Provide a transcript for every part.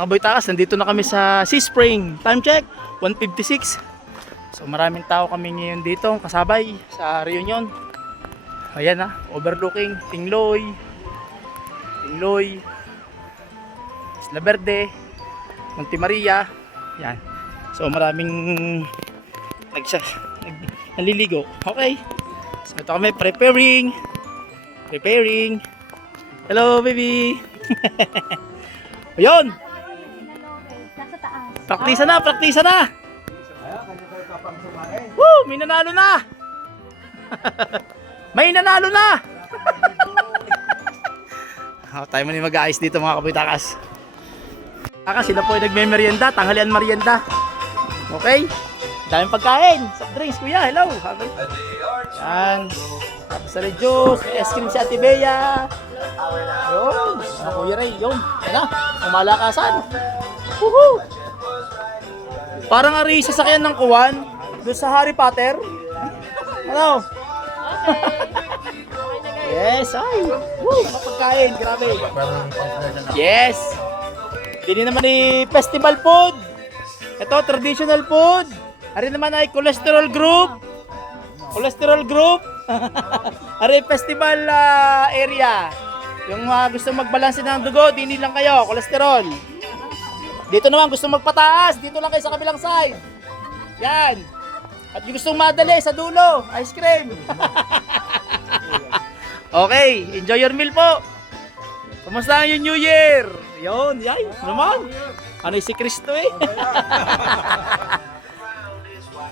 Mga kaboytakas, nandito na kami sa Sea Spring. Time check, 1:56. So maraming tao kami ngayon dito kasabay sa reunion. Ayan na, overlooking Tingloy, Isla Verde, Monte Maria. Yan. So maraming naliligo. Okay. So ito kami preparing. Hello baby. Ayun. Praktisa na. Woo, may nanalo na. May nanalo na. Tayo man yung mag-aayos dito mga kaboytakas. Sila po ay nagme-merienda, tanghalian merienda. Okay? Daming pagkain. Soft drinks, kuya. Hello. Yan. Tapos sa juice, ice cream si Ate Bea. Yun. Ano kuya Ray? Yun. Yan na. Umalakasan. Woohoo! Parang ari sasakyan ng kuwan. Doon sa Harry Potter. Ano? Yes, ay. Woo, mapagkain, grabe. Yes. Dini naman ni festival food. Ito, traditional food. Ari naman ay cholesterol group. Ari festival area. Yung gusto magbalanse ng dugo, dini lang kayo, cholesterol. Dito naman gusto magpataas, dito lang kayo sa kabilang side. Yan. At yung gustong madali sa dulo, ice cream. Okay, enjoy your meal po. Kumusta ang yung New Year? Yun, yay, naman. Ano si Kristo eh.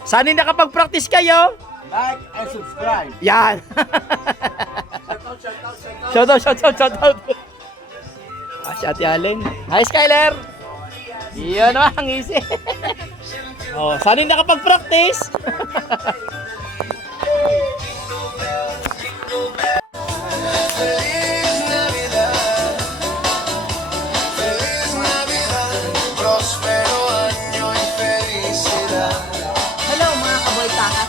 Sana nakapag-practice kayo? Like and subscribe. Yan. Shout out. Si Ate Allen. Hi Skyler. Iyon naman ang easy. Sana nakapag-practice. Hello mga kaboytakas.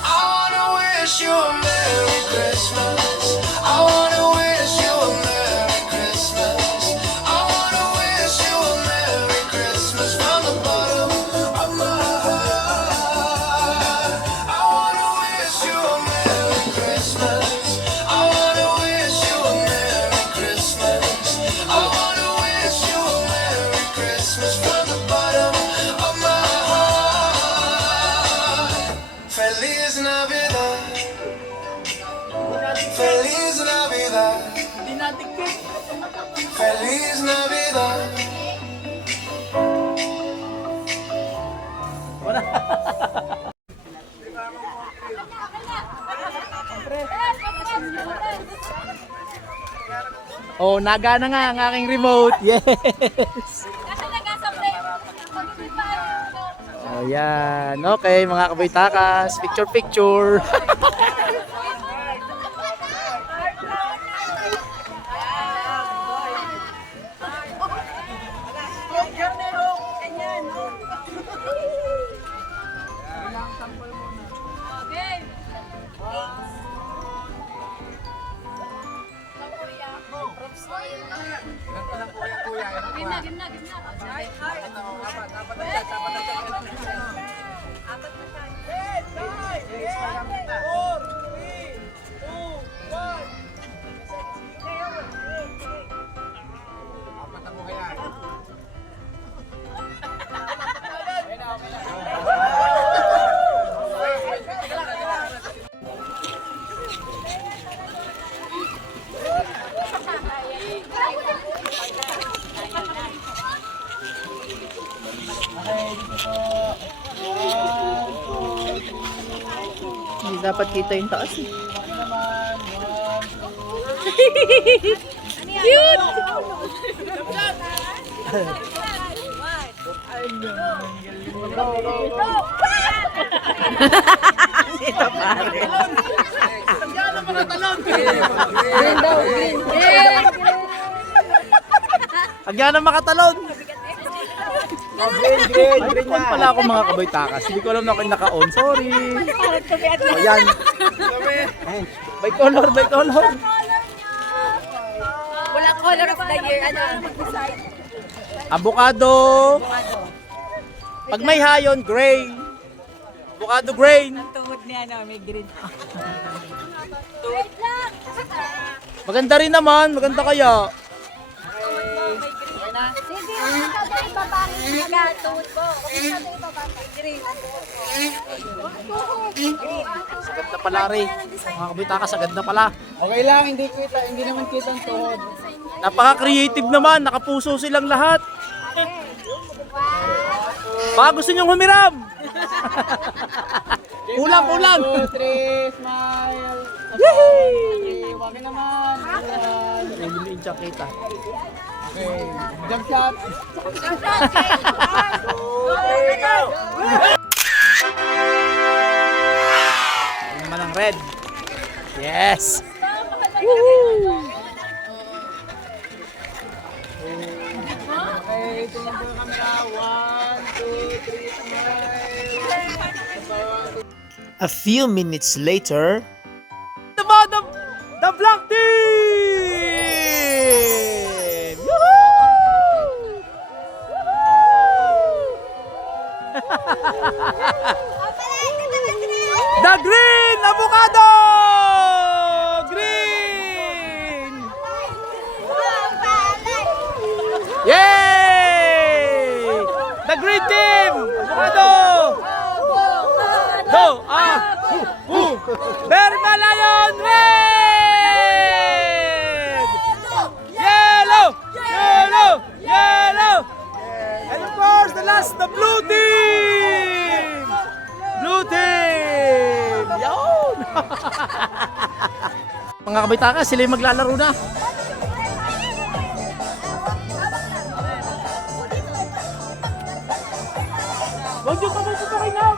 Feliz Navidad. Nagana nga ang aking remote. Yes. Yan. Okay, mga kaboytakas. Picture. Hindi dapat kita yung taas eh. Cute! Sito pare. Hanggang na mga talon. Green daw, green. Hanggang na makatalon. Green On pala ako mga kaboytakas. Hindi ko alam na ako yung naka-on. Sorry. Ayan. By color. Wala color of the year. Ano ang mag-decide? Avocado. Pag may hayon, gray. Avocado grain. Ang tuhod niya, may green. Maganda rin naman. Maganda kaya. Hindi, kada iba pa ang tuhod ko. Kada iba pa ang green. Sagad na pala rin. Mga kabitakas, sagad na pala. Okay lang, hindi naman kita ang tuhod. Napaka-creative naman. Nakapuso silang lahat. Baka gusto nyong humiram. Kulang, kulang. 2, 3, smile. Yehey! Wag naman. Nabili yung jacket ah. Okay, jump shot. Ano naman ang red? Yes! Okay, tingnan po yung camera. 1, 2, 3, smile. A few minutes later, The Black Team! Woohoo! The Green Avocado! Green! Yay! The Green Team! Avocado! Go! Bermalayon red! Yellow! Yellow! Yellow! And of course, the last, the blue team! Blue team! Yun! Mga kabitaka, sila yung maglalaro na. Huwag yung papupunta kayo na!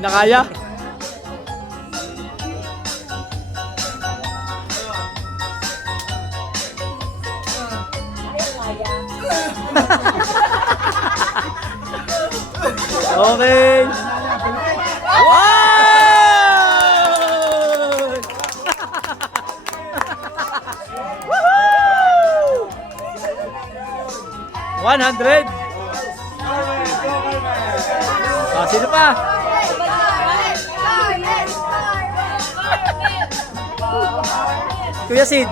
Kinakaya? Okay. Wow! Woohoo! 100. Ah, sino pa? Kuya Sid.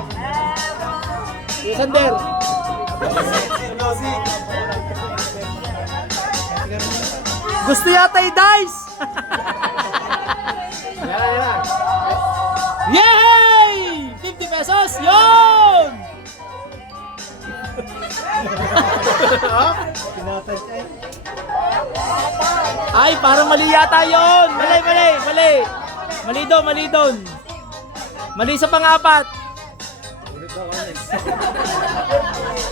Kuya Sander. Gusto yata i-dice! Yay! 50 pesos! Yun! Ay, parang mali yata yun! Mali, mali, mali! Mali doon, mali doon! Mali sa pang-apat!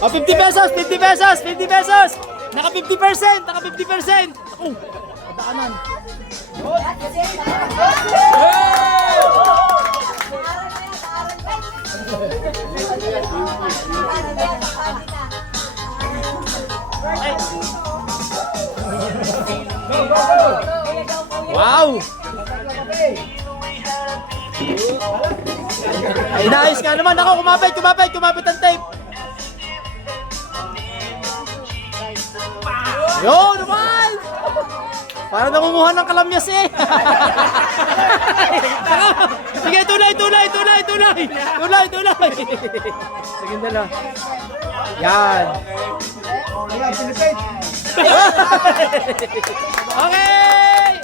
Oh, 50 pesos! 50 pesos! 50 pesos! Naka 50%! Naka 50%! Oh, padaanan. Wow! Ay, naayos nga naman. Ako, kumapit ang tape. Yo, naman! Para nangunguha ng kalamyas eh. Sige, tunay. Sige, dala. Yan. Okay!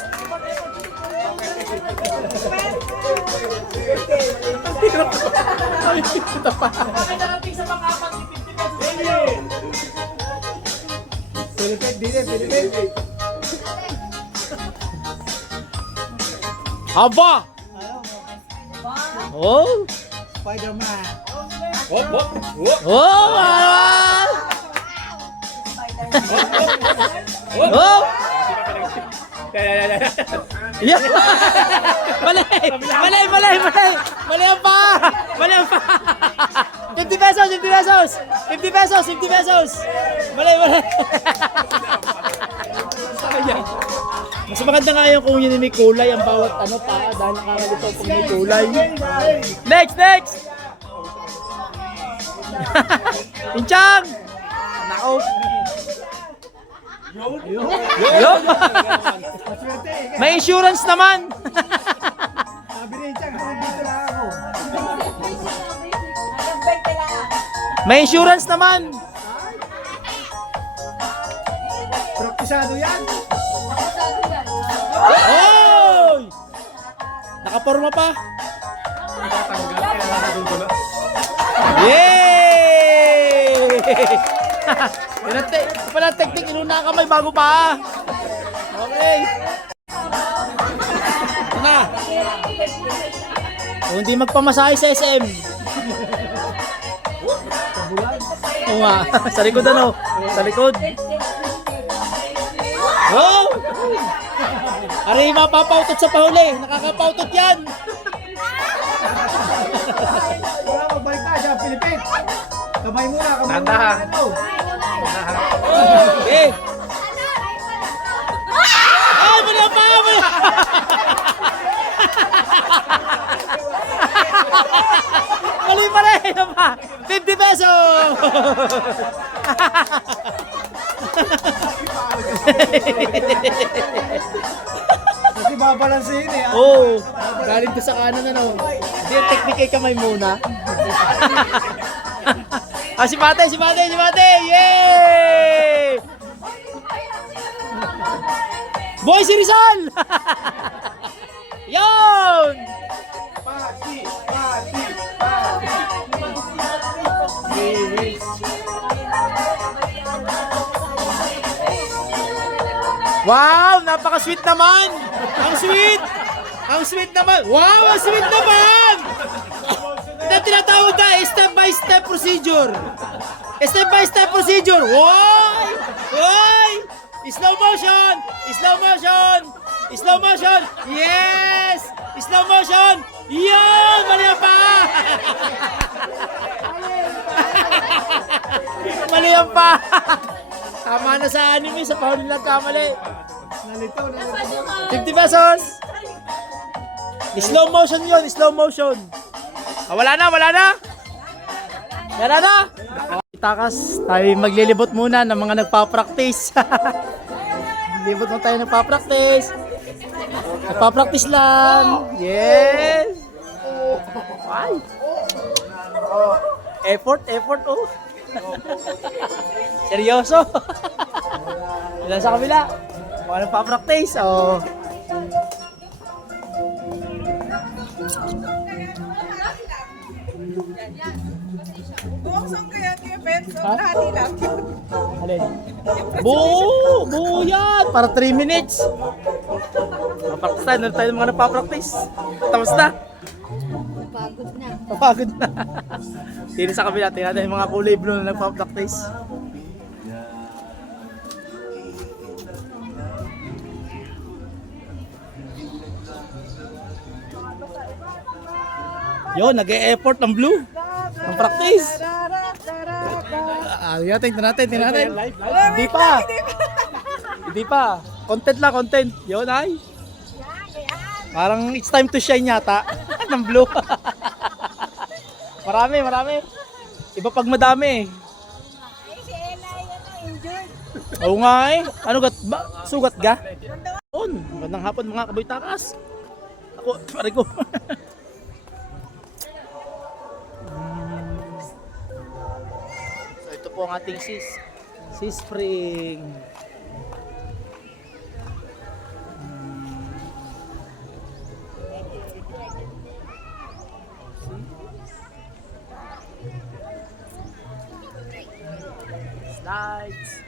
Haba! Oh! Spider-Man. Oh! Mahal! Oh! Yeah. Mali! Mali ang pa! 50 pesos! Mali! Sayang. Mas maganda nga yung kung yun may kulay ang bawat paa dahil nakakalito pag may kulay. Next! Pinchang! Nako! Yup! May insurance naman! Sabi rin siya, dito lang ako. May insurance naman! Praktisado yan. Oy! Nakaporma pa! Yay! Pala teknik, inuna kamay bago pa. Okay. Na. Kung hindi magpamasahe sa SM. Oo nga. Sa likod ano? Sa likod. Oh! Aray, mapapautot sa pahuli. Nakakapautot yan. Wala magbalik na siya, Pilipin. Kamay muna. Tandahan. Ano? Okay. Ay, mali pa! Mali pa rin! 50 pesos! Kasi babalansin eh. Oh, galing to sa kanan ano. Hindi, technique kamay muna. Ah, si Pate! Yay! Boy, si Rizal! Yon! Pati. Wow, napaka-sweet naman! Ang sweet naman! Wow, ang sweet naman! Ito tinatawag na step-by-step procedure. Wow! Wow! Slow motion! Slow motion! Yes! Slow motion! Yan! Mali ang paa! Mali ang paa! Tama na sa anime, sa pahuli lang kamali. 50 pesos! Slow motion yun, slow motion. Ah, wala na, wala na! Wala na! Takas, tayo maglilibot muna ng mga nagpa-practice. Libot mo tayo nagpa-practice. Nagpa-practice lang. Yes! Ay! Effort, effort, oh. Seryoso. Ilan sa kabila? Mga nagpa-practice, oh. Buksong kaya niya, Benzo. Hati lang. Alin? Buo! Buo yan! Para 3 minutes. Papractice tayo. Meron tayo mga nagpa-practice. Tapos na. Pagod na. Papagod na. Tingnan sa kabila. Tingnan natin yung mga kulay blue na nagpa-practice. Yun, nag-e-effort ng blue. Ang practice. Yan, tingnan natin, tingnan natin. Hindi pa. Hindi pa. Content lang, content. Yun ay. Parang it's time to shine yata. Ng blue. Marami, marami. Iba pag madami. Ay, si Ella, injured. Oo nga eh. Ano gat? Sugat ga? Yun. Magandang hapon mga kaboy takas. Ako, pare ko. So ito po ang ating sis spring. Slides.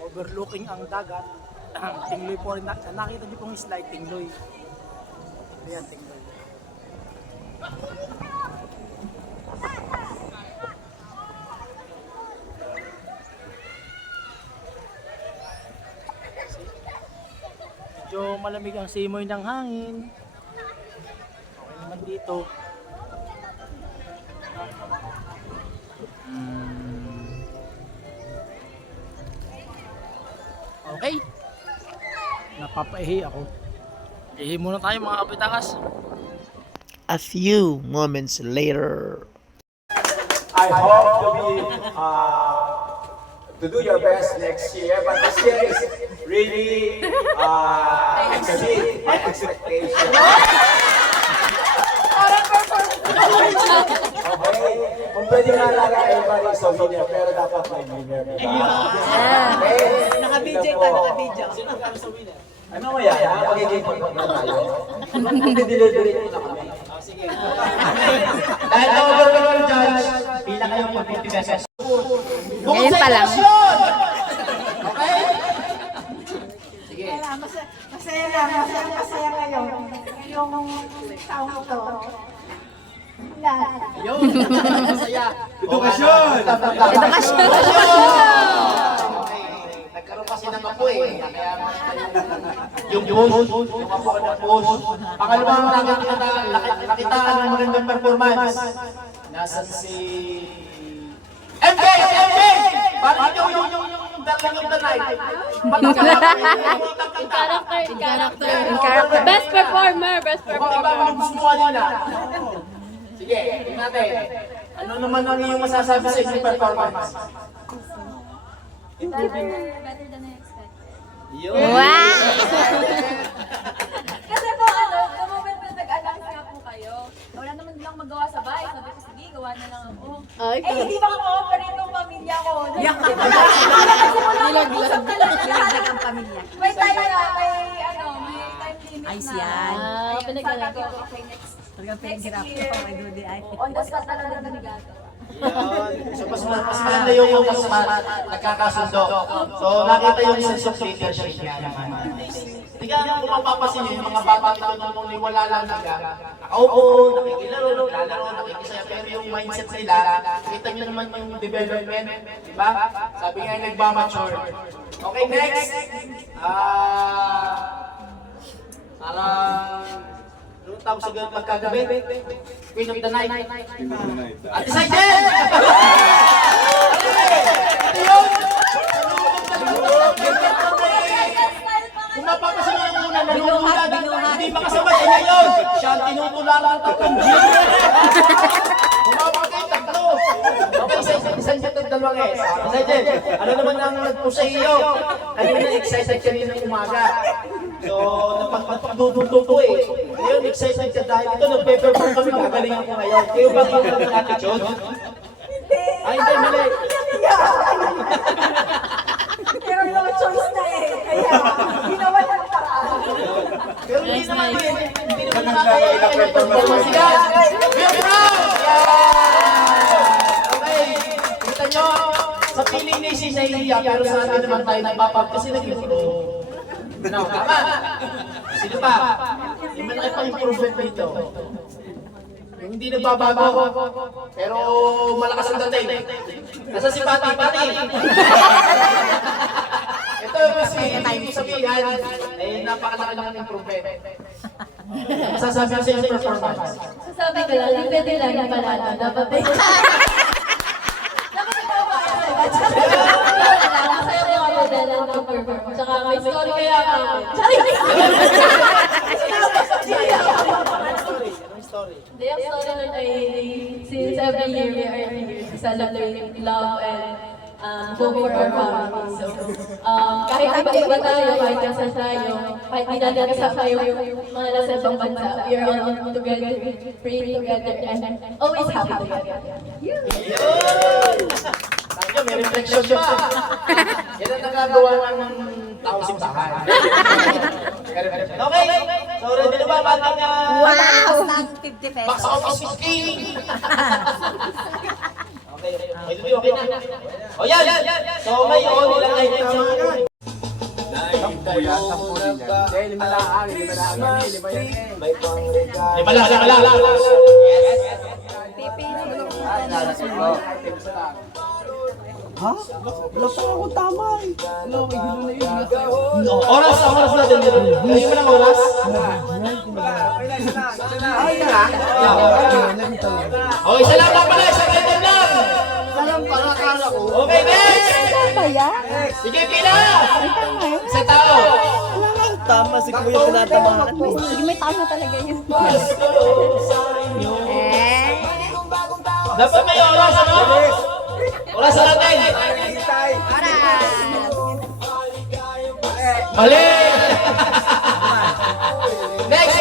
Overlooking ang dagat. Tingloy po rin. Nakita niyo pong slide, tingloy. Ayan, tingloy. Medyo malamig ang simoy ng hangin. Okay naman dito. Okay. Napapaihi ako. Ihi muna tayo mga kapitakas. A few moments later. I hope to do your best next year, but this year is really exceed my expectation. Okay, kung pwede nga alaga everybody is souvenir, pero dapat may winner. Okay? Naka-BJ tayo, naka-BJ. Ano kaya? Magiging pagpagyan tayo? Magdi-delivery na kami. Sige. Dahil ako overall judge, pila kayong mag-50 Ngayon pa lang. Okay? Sige. Masaya lang, masaya ngayon. Yung taong ito. Yun. Masaya. Edukasyon! Edukasyon! Nagkaroon kasi ng apo eh. Kaya yung post, yung apo ka ng post. Pangalawang nakitaan ng magandang performance. Nasaan si... MJ! MJ! Bakit yung dalang yung tanay? Character. Best performer, best Mukhang iba ang gusto mo kanina. Sige, tingnan natin. Ano naman ang iyong masasabi sa inyong performance? Better than I expected. Wow! Kasi po, the moment na nag-announce nga po kayo, wala naman lang magawa sa bahay. Sabi ko, sige, gawa na lang ako. Ay, Hindi ba ako-operate ng pamilya ko? Nilaglag. Nilaglag ang pamilya. May time na, may time limit Ay, na. siyan. Ayun, Pinag-alala. sabi ko, okay, next Pinag-hirap year. ko, may dudi ay. On the spot na lang nagbigato. So mas maganda yung mas nagkakasundo. So nakita yung sense of leadership niya naman. Tiga, kung mapapasin yung mga bata na nung wala lang nakaupo, nakikilaro, nakikisaya, pero yung mindset nila, kita nyo naman yung development, di ba? Sabi nga yung nagmamature. Okay, next. Anong tawag sa ganun pagkagabi? Queen of the Night. At excited! Ito yun! Kung mapapasin nyo yung una, nalulungan, hindi makasabay, ay ngayon, siya ang tinutularan ng tatlong G. Kumapakay, tatlo. Okay, isang jet at dalawang S. Excited. Ano naman ang nagpusa iyo? Ano na excited ka rin ng umaga? So, napagpagduduto eh. Ngayon, excited ka dahil ito, nagpe-perform kami, gagalingan ko ngayon. Kayo ba ba ng attitude? Ay, hindi, mali. Pero no choice na eh. Kaya, ginawa niya ang paraan. Pero hindi naman nakakaya yung performance niya. We're proud! Okay, kita nyo, sa feeling ni si Naiya, pero sa atin naman tayo nagpapag kasi nag-improve. No, tama. Sino pa? Yung malaki pa improvement dito. Yung hindi nagbabago, pero malakas ang dating. Nasa si Pati. Ito kasi hindi ko sabihan, ay napakalaki ng improvement. Masasabi ko sa yung performance. Sabi ko lang, hindi pwede lang yung panalo. Dapat eh. Dapat ikaw ba? Masaya ko ako dahil ang perform. Tsaka may story kaya ako. They have story na since every year we are here to celebrate love and go for our family. So, kahit iba-iba tayo, kahit nasa tayo, kahit hindi natin kasama yung mga nasa ibang bansa, we are all together, pray together, and always happy together. Tayo, may reflection pa. Yan ang nagagawa ng tao simbahan. Okay, so ready na ba bating Wow! Ng 50 box pesos. office king? Okay, okay na. O yan! So ngayon, ilagay na yung lima lang. Oras natin. Ngayon mo lang oras? O, isa lang pala, isang item lang. Okay, next! Sige, pila! Isa tao. Tama si Kuya tinatamaan. Sige, may tama talaga yun. Dapat may oras, ano? Oras natin. Mali! Next!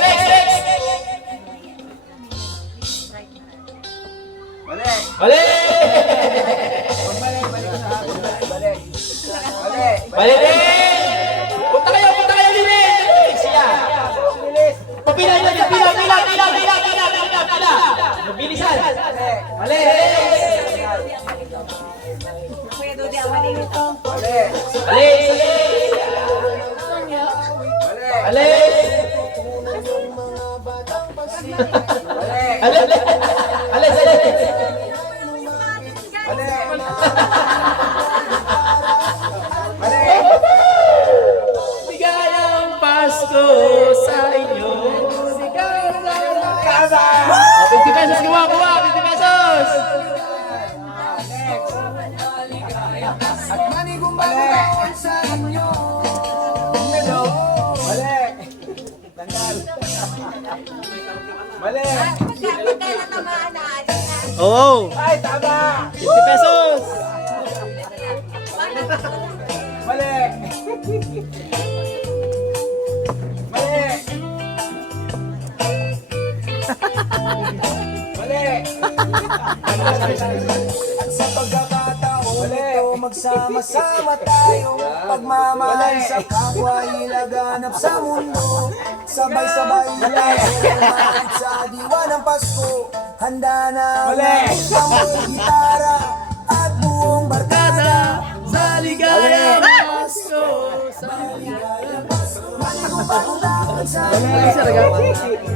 Mali! Mali rin! Punta kayo din! Siya! Pila! Bilisan! Mali! Ligayang Pasko sa inyo. Ligayang casa. 50 pesos kuha. 50 pesos. Oo. Ay, tama! 50 pesos. Mali! At sa pagkakataon ito, magsama-sama tayo. Pagmamahal sa kapwa, ilaganap sa mundo. Sabay-sabay umalit sa diwa ng Pasko. Handa na ang gitara at buong barkada. Sa ligayang Pasko. Sa ligayang Pasko. Mali, sir.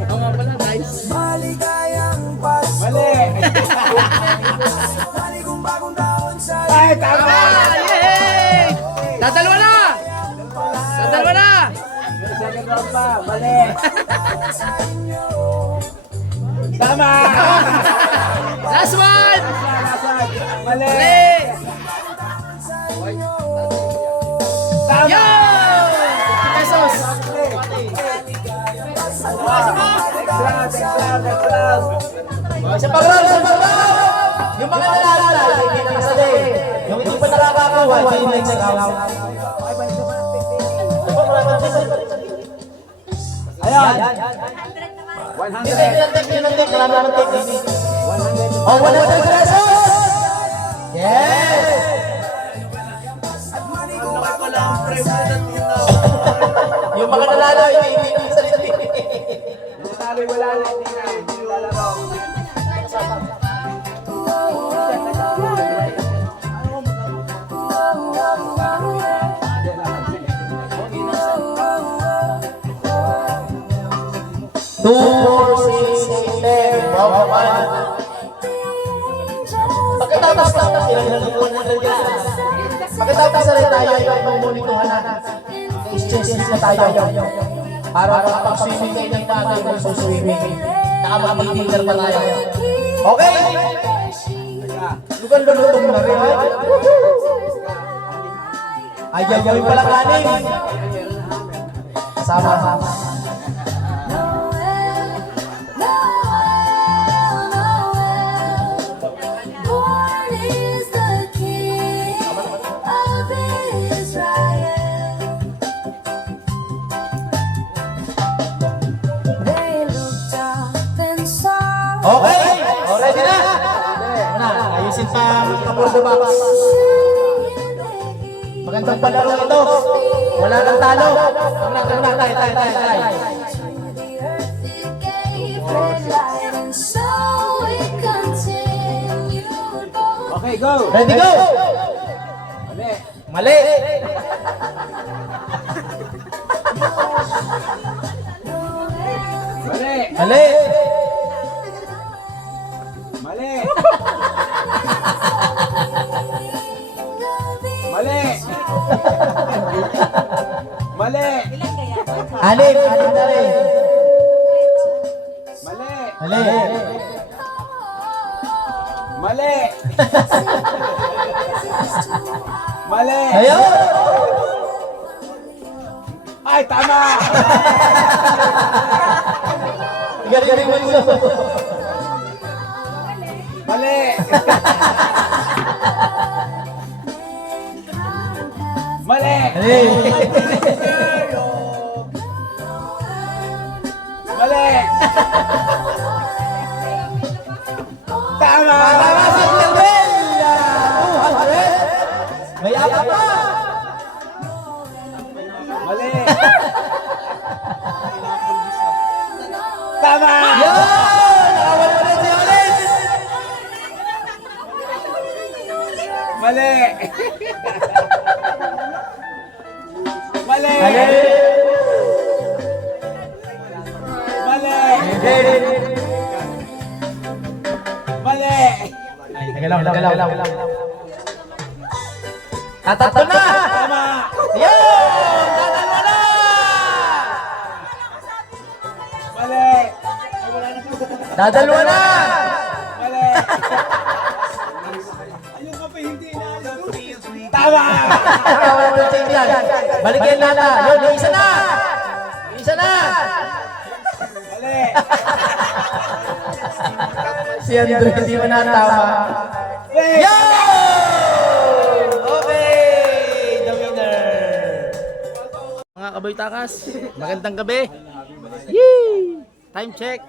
Oo nga pala, guys. Mali! Ay, tama! Yay! Dadalwa na! Dadalwa na! Second round pa, mali! Tama! Last one! Mali! Mali! Tama! Yo! 50 pesos! Next round! Sa pag-round! Yung mga nalalala, hindi na isa din. Yung hindi pa nakakakuha, hindi na next round. Ayan. 100! Marami naman technique. Oh, 100 pesos! Yes! Yung mga nalala, hindi na isa din. Wala na, hindi lalaro. Two, four, six, eight, 10, bawal. Pagkatapos lang na sila, pagkatapos na rin tayo, yung monitohan na. Exchange na tayo. Para kapag-swimming kayo ng bagay kung suswimming. Nakamamitinter pa tayo. Okay? Lugan lulutong na rin. Ay, gagawin pala kanin. Kasama. Okay! Ready na? Ayusin pa for the box. Magandang palaro ito. Wala kang talo. Tay. Okay, go! Ready, go! Mali! Mali! Mali! Mali! Mali! Mali! Mali! Alin na rin. Mali! Mali! Mali! Mali! Ayun! Ay, tama! Galing mo yun. Mali! Mali! Mali! Mali! Tama! Tama si Clebel! 200! May apat pa! Mali! Tama! Yun! Nakawal mo rin si Olis! Mali! Mali! Mali! Mali! Mali! Teka lang. Tatatlo na! Tama! Yun! Tatatlo na! Mali! Dadalwa na! Mali! Ayun ka pa hindi na. Tama! Nakawal mo rin si Indian. Balikin na. Yun, yung isa na! Yung isa na! Mali! Si Andrew, hindi mo na tama. Wait! Yo! Okay! The winner! Mga kaboy takas, magandang gabi. Yee! Time check.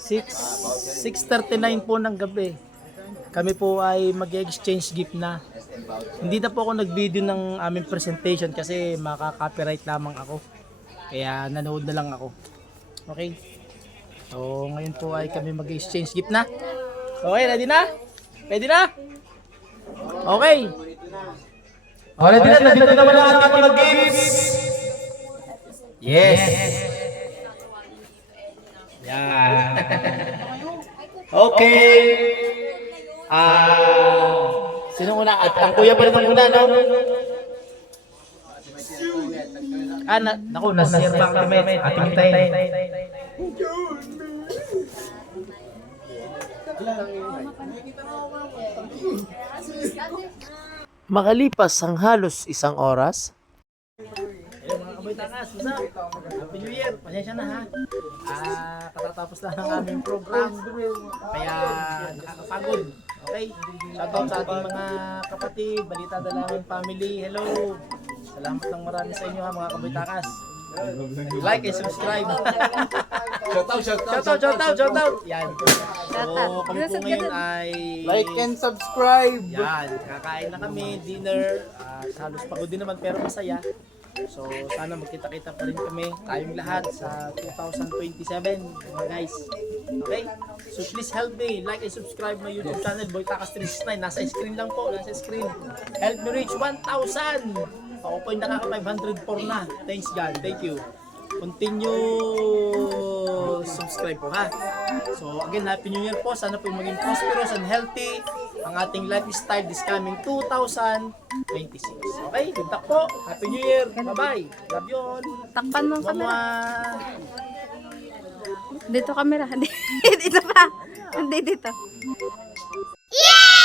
6:39 po ng gabi. Kami po ay mag-exchange gift na. Hindi na po ako nag-video ng aming presentation kasi makaka-copyright lamang ako. Kaya nanood na lang ako. Okay? So ngayon po ay kami mag-exchange gift na. Okay, ready na? Ready na? Okay. Alright, nandito naman ang ating mga gifts. Yes! Yan. Okay. Sino una? At ang kuya pa rin ang una, no? Naku, nasir pa kami. Ating hintayin. Makalipas ang halos isang oras. Hello mga kabaytakas, what's up? Happy New Year! Pasensya na ha. Katatapos lang ang aming program. Kaya nakakapagod. Okay? Shoutout sa ating mga kapatid, Balita Dalangin Family. Hello! Salamat ng marami sa inyo ha mga kabaytakas. Like and subscribe. Shoutout! Yan. So, kami po ngayon ay... Like and subscribe. Yan, kakain na kami, dinner. Halos pagod din naman pero masaya. So, sana magkita-kita pa rin kami, tayong lahat sa 2027, mga guys. Okay? So, please help me, like and subscribe my YouTube channel, Boy Takas 369. Nasa screen lang po, nasa screen. Help me reach 1,000! Ako po yung nakaka-504 na. Thanks God, thank you. Continue subscribe po ha. So again, Happy New Year po. Sana po maging prosperous and healthy ang ating lifestyle this coming 2026. Okay, good luck po. Happy New Year. Bye-bye. Love you all. Takpan mo ang camera. Mama. Dito camera. Dito pa. Hindi dito. Yeah!